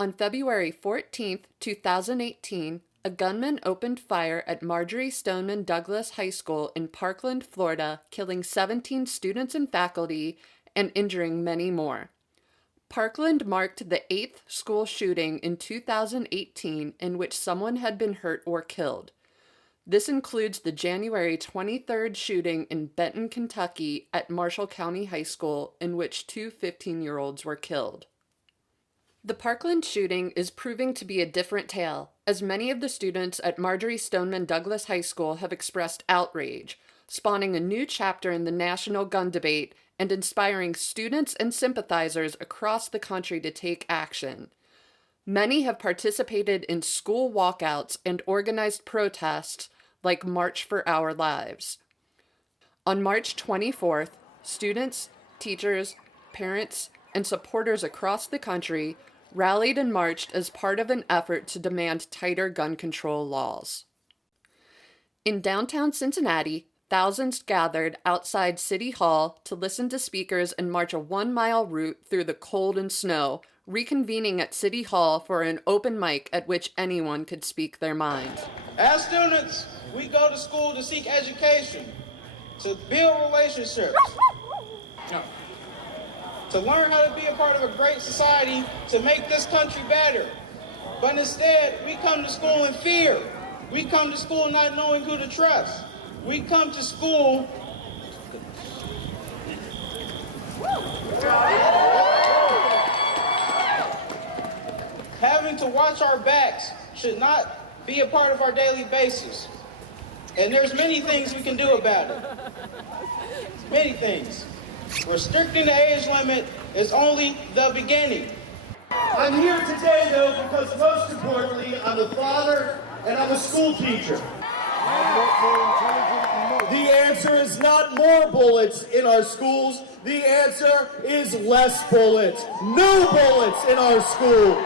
On February 14, 2018, a gunman opened fire at Marjorie Stoneman Douglas High School in Parkland, Florida, killing 17 students and faculty and injuring many more. Parkland marked the 8th school shooting in 2018 in which someone had been hurt or killed. This includes the January 23rd shooting in Benton, Kentucky at Marshall County High School in which two 15-year-olds were killed. The Parkland shooting is proving to be a different tale, as many of the students at Marjorie Stoneman Douglas High School have expressed outrage, spawning a new chapter in the national gun debate and inspiring students and sympathizers across the country to take action. Many have participated in school walkouts and organized protests like March for Our Lives. On March 24th, students, teachers, parents, and supporters across the country rallied and marched as part of an effort to demand tighter gun control laws. In downtown Cincinnati, thousands gathered outside City Hall to listen to speakers and march a 1-mile route through the cold and snow, reconvening at City Hall for an open mic at which anyone could speak their minds. As students, we go to school to seek education, to build relationships, to learn how to be a part of a great society, to make this country better. But instead, we come to school in fear. We come to school not knowing who to trust. We come to school having to watch our backs should not be a part of our daily basis. And there's many things we can do about it. Many things. Restricting the age limit is only the beginning. I'm here today, though, because most importantly, I'm a father and I'm a school teacher. The answer is not more bullets in our schools. The answer is less bullets. No bullets in our schools.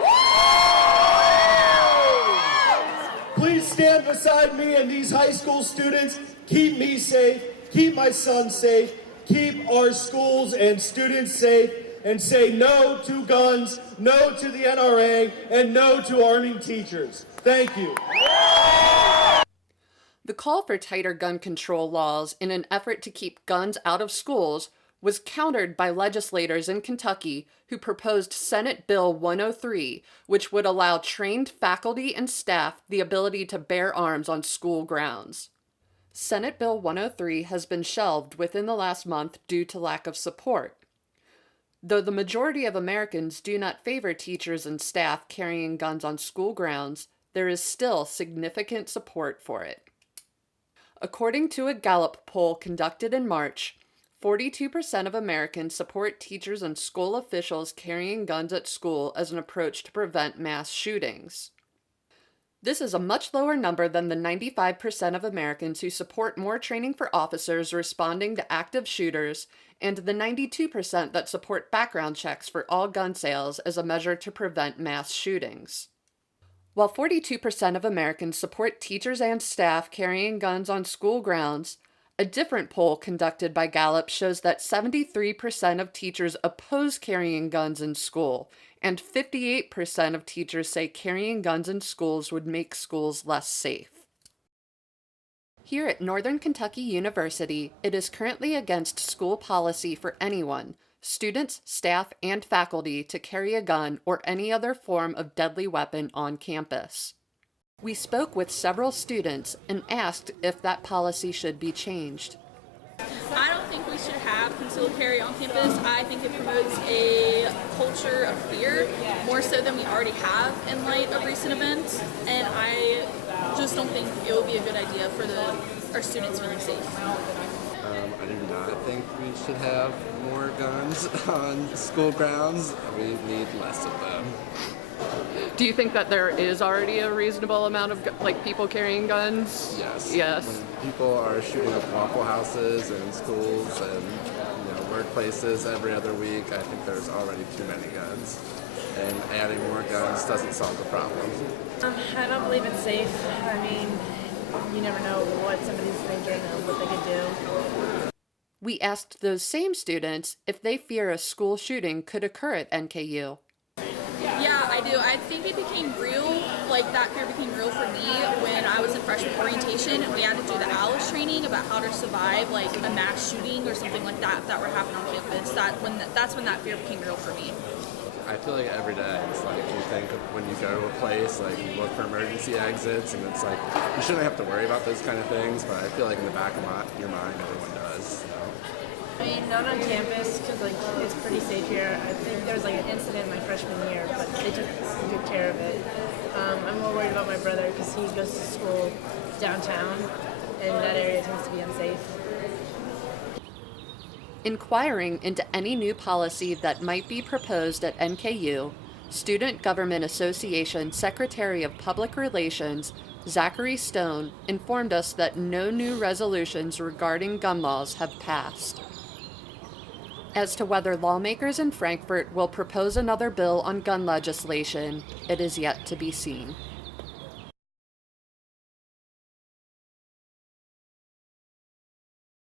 Please stand beside me and these high school students. Keep me safe. Keep my son safe. Keep our schools and students safe. And say no to guns, no to the NRA, and no to arming teachers. Thank you. The call for tighter gun control laws in an effort to keep guns out of schools was countered by legislators in Kentucky who proposed Senate Bill 103, which would allow trained faculty and staff the ability to bear arms on school grounds. Senate Bill 103 has been shelved within the last month due to lack of support. Though the majority of Americans do not favor teachers and staff carrying guns on school grounds, there is still significant support for it. According to a Gallup poll conducted in March, 42% of Americans support teachers and school officials carrying guns at school as an approach to prevent mass shootings. This is a much lower number than the 95% of Americans who support more training for officers responding to active shooters and the 92% that support background checks for all gun sales as a measure to prevent mass shootings. While 42% of Americans support teachers and staff carrying guns on school grounds, a different poll conducted by Gallup shows that 73% of teachers oppose carrying guns in school, and 58% of teachers say carrying guns in schools would make schools less safe. Here at Northern Kentucky University, it is currently against school policy for anyone, students, staff, and faculty, to carry a gun or any other form of deadly weapon on campus. We spoke with several students and asked if that policy should be changed. I don't think we should have concealed carry on campus. I think it promotes a culture of fear, more so than we already have in light of recent events, and I just don't think it would be a good idea for our students feeling safe. I do not think we should have more guns on school grounds. We need less of them. Do you think that there is already a reasonable amount of people carrying guns? Yes. Yes. When people are shooting up Waffle Houses and schools and workplaces every other week, I think there's already too many guns. And adding more guns doesn't solve the problem. I don't believe it's safe. I mean, you never know what somebody's thinking and what they could do. We asked those same students if they fear a school shooting could occur at NKU. Yeah, I do. I think it became real, like that fear became real for me when I was in freshman orientation and we had to do the ALICE training about how to survive like a mass shooting or something like that if that were to happen on campus. That's when that fear became real for me. I feel like every day it's like you think of when you go to a place, like you look for emergency exits, and it's like you shouldn't have to worry about those kind of things, but I feel like in the back of your mind, everyone does. I mean, not on campus because like it's pretty safe here. I think there was like an incident my freshman year, but they took good care of it. I'm more worried about my brother because he goes to school downtown, and that area tends to be unsafe. Inquiring into any new policy that might be proposed at NKU, Student Government Association Secretary of Public Relations Zachary Stone informed us that no new resolutions regarding gun laws have passed. As to whether lawmakers in Frankfort will propose another bill on gun legislation, it is yet to be seen.